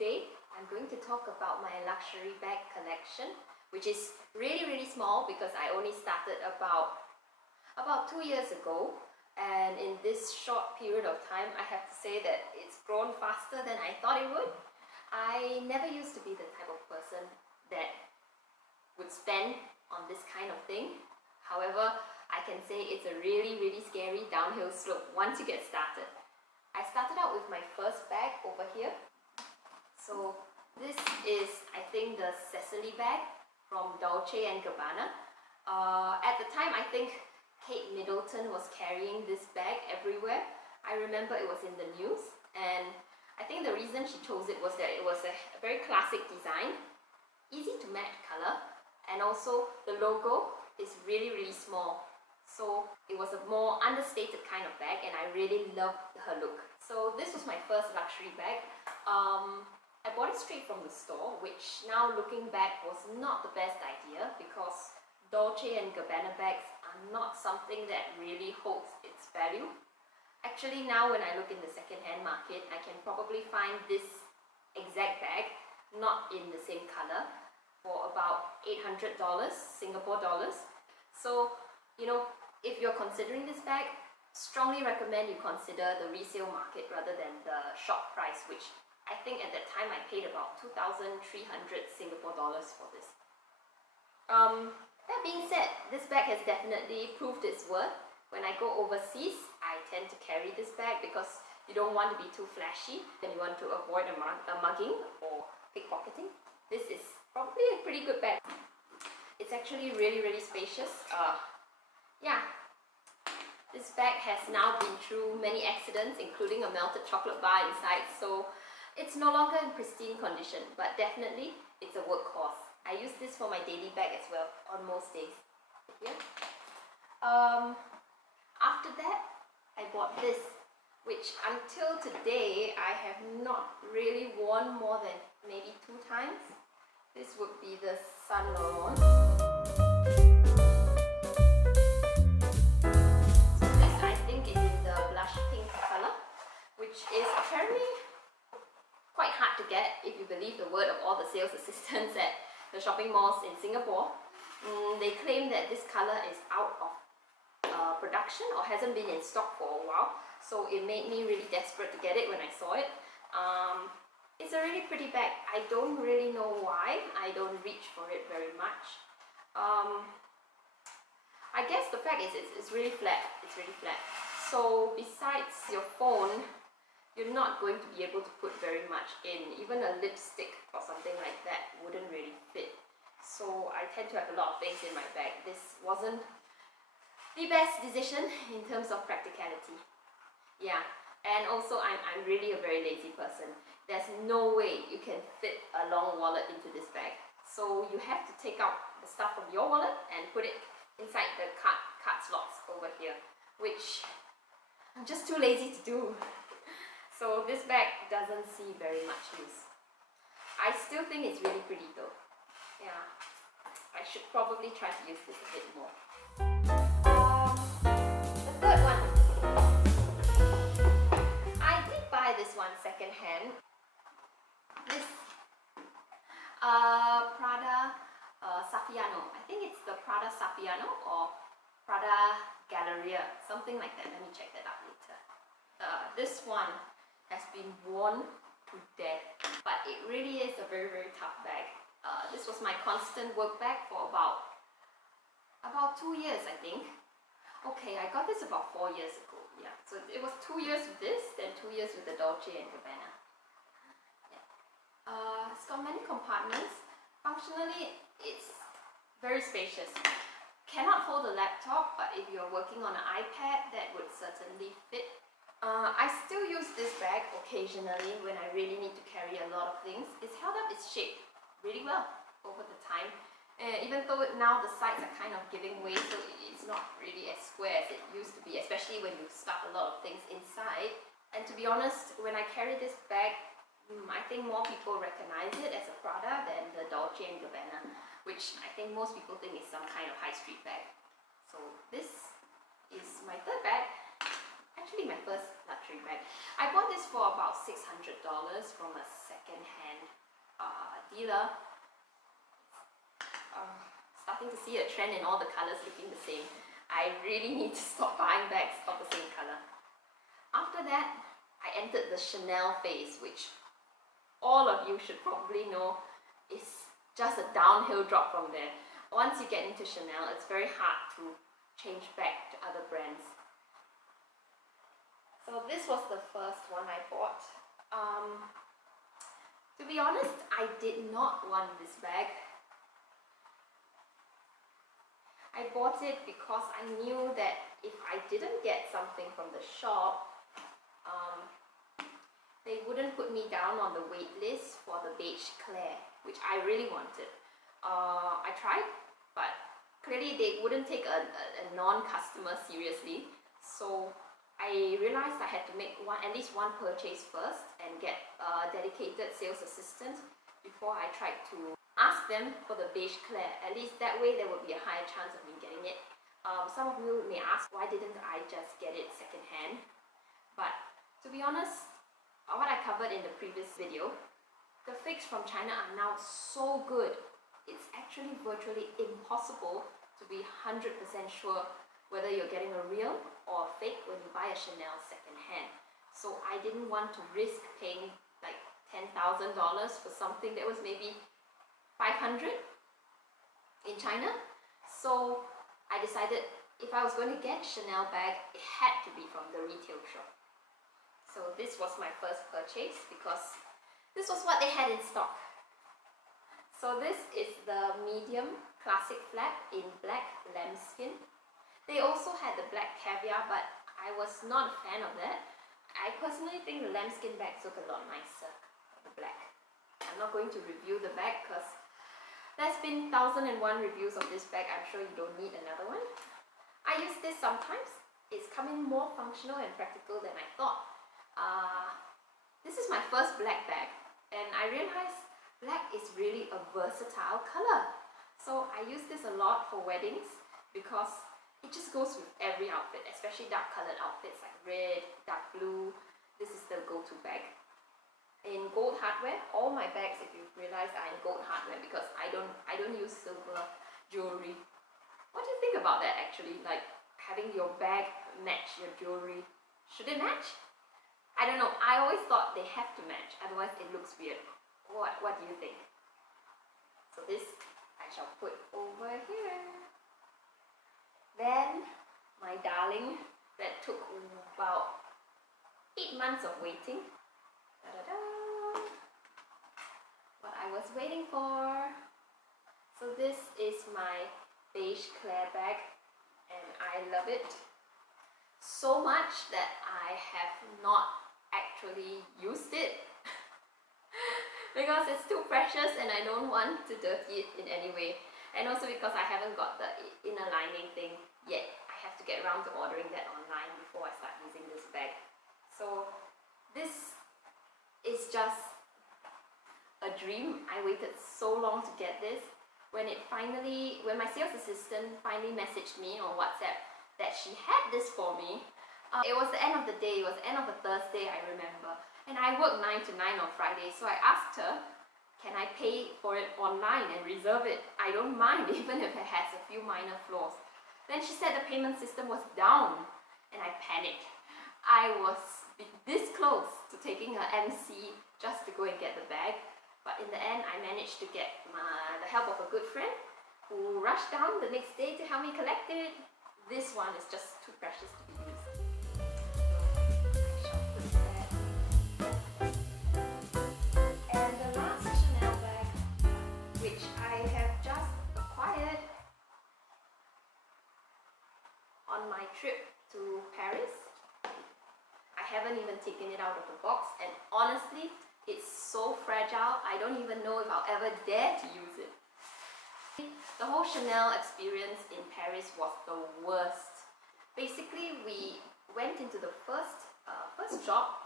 Today I'm going to talk about my luxury bag collection, which is really small because I only started about 2 years ago, and in this short period of time I have to say that it's grown faster than I thought it would. I never used to be the type of person that would spend on this kind of thing. However, I can say it's a really scary downhill slope once you get started. I started out with my first bag over here. So this is, I think, the Cecily bag from Dolce & Gabbana. At the time, I think Kate Middleton was carrying this bag everywhere. I remember it was in the news, and I think the reason she chose it was that it was a very classic design, easy to match color, and also the logo is really small. So it was a more understated kind of bag, and I really loved her look. So this was my first luxury bag. I bought it straight from the store, which now looking back was not the best idea because Dolce & Gabbana bags are not something that really holds its value. Actually, now when I look in the second-hand market, I can probably find this exact bag, not in the same color, for about $800 Singapore dollars. So, you know, if you're considering this bag, strongly recommend you consider the resale market rather than the shop price, which I think at that time I paid about 2,300 Singapore dollars for this. That being said, this bag has definitely proved its worth. When I go overseas, I tend to carry this bag because you don't want to be too flashy and you want to avoid a mugging or pickpocketing. This is probably a pretty good bag. It's actually really spacious. Yeah, this bag has now been through many accidents, including a melted chocolate bar inside, so it's no longer in pristine condition, but definitely it's a workhorse. I use this for my daily bag as well on most days. Yeah. After that, I bought this, which until today I have not really worn more than maybe 2 times. This would be the Saint Laurent. So this, I think, is in the blush pink color, which is apparently quite hard to get if you believe the word of all the sales assistants at the shopping malls in Singapore. They claim that this color is out of production or hasn't been in stock for a while, so it made me really desperate to get it when I saw it. It's a really pretty bag. I don't really know why I don't reach for it very much. I guess the fact is it's really flat. It's really flat. So besides your phone, you're not going to be able to put very much in. Even a lipstick or something like that wouldn't really fit. So I tend to have a lot of things in my bag. This wasn't the best decision in terms of practicality. Yeah, and also I'm really a very lazy person. There's no way you can fit a long wallet into this bag. So you have to take out the stuff from your wallet and put it inside the card slots over here, which I'm just too lazy to do. So this bag doesn't see very much use. I still think it's really pretty though. Yeah, I should probably try to use this a bit more. The third one. I did buy this one second-hand. This Prada Saffiano. I think it's the Prada Saffiano or Prada Galleria, something like that. Let me check that out later. This one has been worn to death, but it really is a very tough bag. This was my constant work bag for about 2 years, I think. Okay, I got this about 4 years ago. Yeah, so it was 2 years with this, then 2 years with the Dolce & Gabbana. Yeah. It's got many compartments. Functionally, it's very spacious. Cannot hold a laptop, but if you're working on an iPad, that would certainly fit. I still use this bag occasionally when I really need to carry a lot of things. It's held up its shape really well over the time. Even though now the sides are kind of giving way, so it's not really as square as it used to be, especially when you stuff a lot of things inside. And to be honest, when I carry this bag, I think more people recognize it as a Prada than the Dolce & Gabbana, which I think most people think is some kind of high street bag. So this is my third bag. actually my first luxury bag. I bought this for about $600 from a second-hand dealer. Starting to see a trend in all the colors looking the same. I really need to stop buying bags of the same color. After that, I entered the Chanel phase, which all of you should probably know is just a downhill drop from there. Once you get into Chanel, it's very hard to change back to other brands. So this was the first one I bought. To be honest, I did not want this bag. I bought it because I knew that if I didn't get something from the shop, they wouldn't put me down on the wait list for the beige Claire, which I really wanted. I tried, but clearly they wouldn't take a non-customer seriously. So I realized I had to make at least one purchase first and get a dedicated sales assistant before I tried to ask them for the beige Claire. At least that way there would be a higher chance of me getting it. Some of you may ask, why didn't I just get it secondhand? But to be honest, what I covered in the previous video, the fakes from China are now so good. It's actually virtually impossible to be 100% sure whether you're getting a real or a fake when you buy a Chanel secondhand. So I didn't want to risk paying like $10,000 for something that was maybe 500 in China. So I decided if I was going to get Chanel bag, it had to be from the retail shop. So this was my first purchase because this was what they had in stock. So this is the medium classic flap in black lambskin. They also had the black caviar, but I was not a fan of that. I personally think the lambskin bags look a lot nicer than the black. I'm not going to review the bag because there's been 1001 reviews of this bag. I'm sure you don't need another one. I use this sometimes. It's coming more functional and practical than I thought. This is my first black bag, and I realized black is really a versatile color. So I use this a lot for weddings because it just goes with every outfit, especially dark colored outfits like red, dark blue. This is the go-to bag. In gold hardware, all my bags, if you've realized, are in gold hardware because I don't use silver jewelry. What do you think about that actually? Like having your bag match your jewelry. Should it match? I don't know. I always thought they have to match, otherwise it looks weird. What do you think? So this I shall put over here. Then my darling that took about 8 months of waiting. Da-da-da. What I was waiting for. So this is my beige Claire bag, and I love it so much that I have not actually used it because it's too precious and I don't want to dirty it in any way, and also because I haven't got the inner lining thing yet. I have to get around to ordering that online before I start using this bag. So this is just a dream. I waited so long to get this. When my sales assistant finally messaged me on WhatsApp that she had this for me, it was the end of the day. It was the end of a Thursday, I remember, and I work 9 to 9 on Friday. So I asked her, can I pay for it online and reserve it? I don't mind even if it has a few minor flaws. Then she said the payment system was down, and I panicked. I was this close to taking her MC just to go and get the bag, but in the end I managed to get the help of a good friend who rushed down the next day to help me collect it. This one is just too precious to be used. So I shall put that. And the last Chanel bag, which I have just acquired on my trip to Paris. I haven't even taken it out of the box, and honestly, it's so fragile, I don't even know if I'll ever dare to use it. The whole Chanel experience in Paris was the worst. Basically, we went into the first shop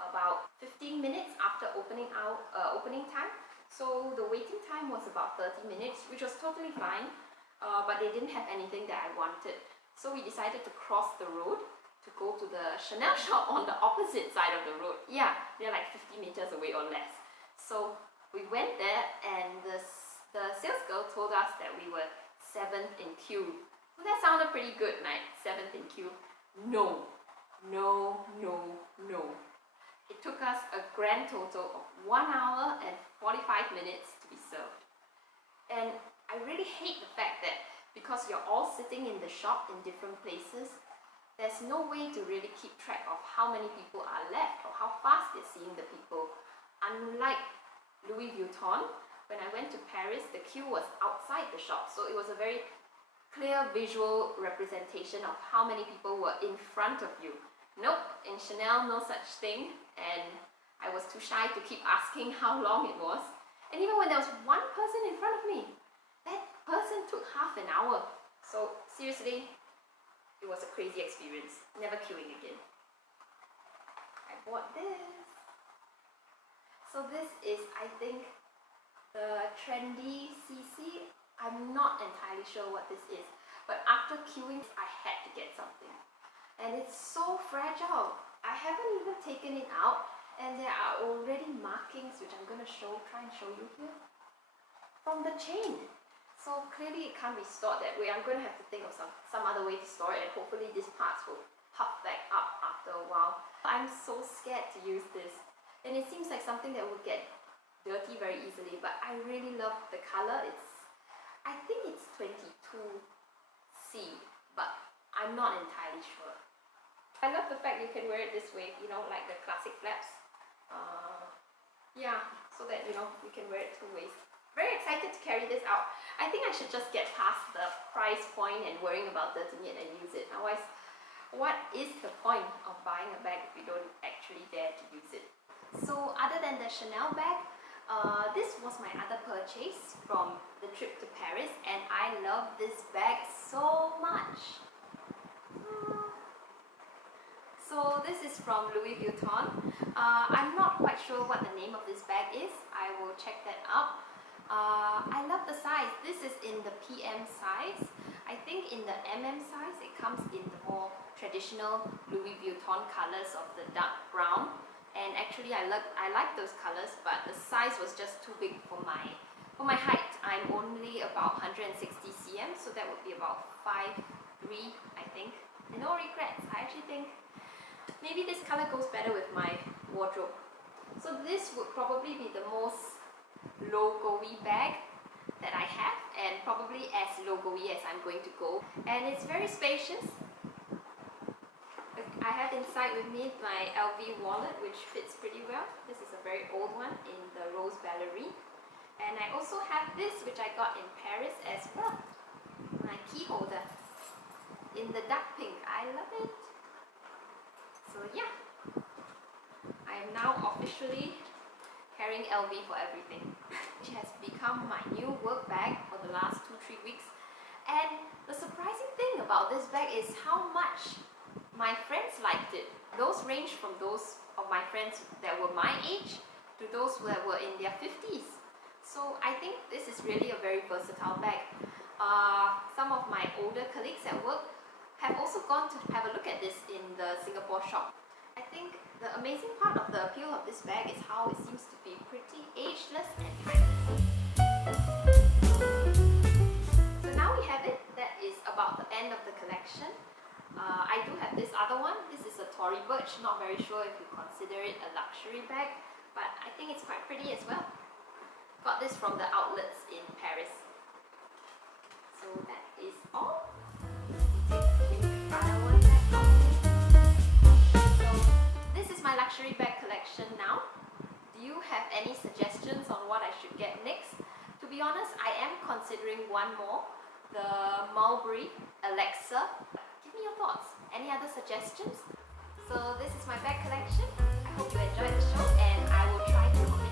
about 15 minutes after opening time. So the waiting time was about 30 minutes, which was totally fine, but they didn't have anything that I wanted. So we decided to cross the road to go to the Chanel shop on the opposite side of the road. Yeah, they're like 50 meters away or less. So we went there, and the sales girl told us that we were 7th in queue. Well, that sounded pretty good, right? 7th in queue. No. It took us a grand total of 1 hour and 45 minutes to be served. And I really hate the fact that because you're all sitting in the shop in different places, there's no way to really keep track of how many people are left or how fast they're seeing the people. Unlike Louis Vuitton, when I went to Paris, the queue was outside the shop, so it was a very clear visual representation of how many people were in front of you. Nope, in Chanel, no such thing, and I was too shy to keep asking how long it was. And even when there was one person in front of me, that person took half an hour. So seriously, it was a crazy experience. Never queuing again. I bought this. So this is, I think, the trendy CC. I'm not entirely sure what this is, but after queuing, I had to get something. And it's so fragile. I haven't even taken it out, and there are already markings, which I'm going to try and show you here, from the chain. So clearly it can't be stored that way. I'm going to have to think of some other way to store it, and hopefully these parts will pop back up after a while. I'm so scared to use this, and it seems like something that would get dirty very easily, but I really love the color. I think it's 22C, but I'm not entirely sure. I love the fact you can wear it this way, you know, like the classic flaps. Yeah, so that, you know, you can wear it two ways. Very excited to carry this out. I think I should just get past the price point and worrying about dirtying it and use it. Otherwise, what is the point of buying a bag if you don't actually dare to use it? So other than the Chanel bag, this was my other purchase from the trip to Paris, and I love this bag so much. So this is from Louis Vuitton. I'm not quite sure what the name of this bag is. I will check that up. I love the size. This is in the PM size. I think in the MM size it comes in the more traditional Louis Vuitton colors of the dark brown. And actually I like those colors, but the size was just too big for my height. I'm only about 160 cm, so that would be about 5'3", I think. And no regrets. I actually think maybe this color goes better with my wardrobe. So this would probably be the most logo-y bag that I have, and probably as logo-y as I'm going to go. And it's very spacious. I have inside with me my LV wallet, which fits pretty well. This is a very old one in the rose ballerine. And I also have this, which I got in Paris as well. My key holder in the dark pink. I love it. So yeah, I am now officially carrying LV for everything, which has become my new work bag for the last 2-3 weeks. And the surprising thing about this bag is how much my friends liked it. Those range from those of my friends that were my age to those that were in their 50s. So I think this is really a very versatile bag. Some of my older colleagues at work have also gone to have a look at this in the Singapore shop. I think the amazing part of the appeal of this bag is how it seems to be pretty ageless and timeless. So now we have it. That is about the end of the collection. I do have this other one. This is a Tory Burch. Not very sure if you consider it a luxury bag, but I think it's quite pretty as well. Got this from the outlets in Paris. So that is all. So this is my luxury bag collection now. Do you have any suggestions on what I should get next? To be honest, I am considering one more, the Mulberry Alexa. Give me your thoughts. Any other suggestions? So this is my bag collection. I hope you enjoyed the show, and I will try to